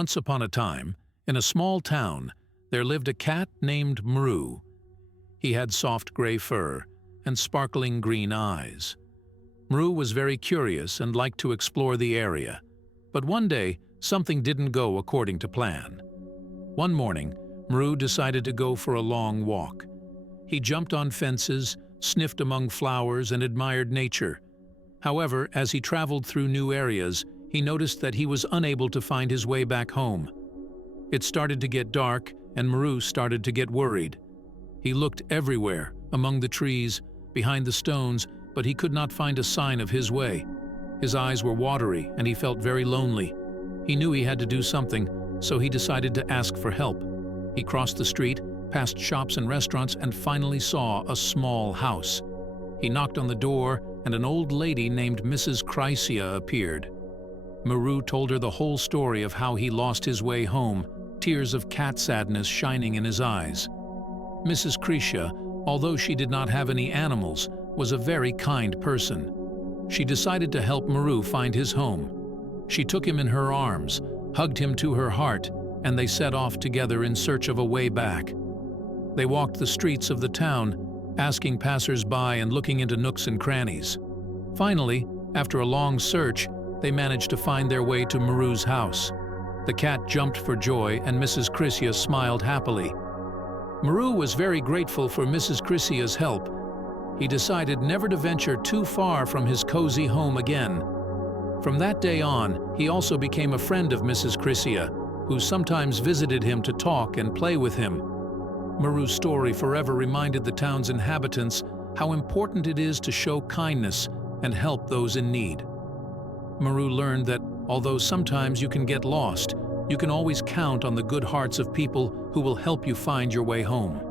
Once upon a time, in a small town, there lived a cat named Mru. He had soft gray fur and sparkling green eyes. Mru was very curious and liked to explore the area. But one day, something didn't go according to plan. One morning, Mru decided to go for a long walk. He jumped on fences, sniffed among flowers, and admired nature. However, as he traveled through new areas, he noticed that he was unable to find his way back home. It started to get dark, and Mru started to get worried. He looked everywhere, among the trees, behind the stones, but he could not find a sign of his way. His eyes were watery, and he felt very lonely. He knew he had to do something, so he decided to ask for help. He crossed the street, past shops and restaurants, and finally saw a small house. He knocked on the door, and an old lady named Mrs. Chrysia appeared. Mru told her the whole story of how he lost his way home, tears of cat sadness shining in his eyes. Mrs. Chrysia, although she did not have any animals, was a very kind person. She decided to help Mru find his home. She took him in her arms, hugged him to her heart, and they set off together in search of a way back. They walked the streets of the town, asking passers-by and looking into nooks and crannies. Finally, after a long search, they managed to find their way to Mru's house. The cat jumped for joy, and Mrs. Chrysia smiled happily. Mru was very grateful for Mrs. Chrysia's help. He decided never to venture too far from his cozy home again. From that day on, he also became a friend of Mrs. Chrysia, who sometimes visited him to talk and play with him. Mru's story forever reminded the town's inhabitants how important it is to show kindness and help those in need. Mru learned that although sometimes you can get lost, you can always count on the good hearts of people who will help you find your way home.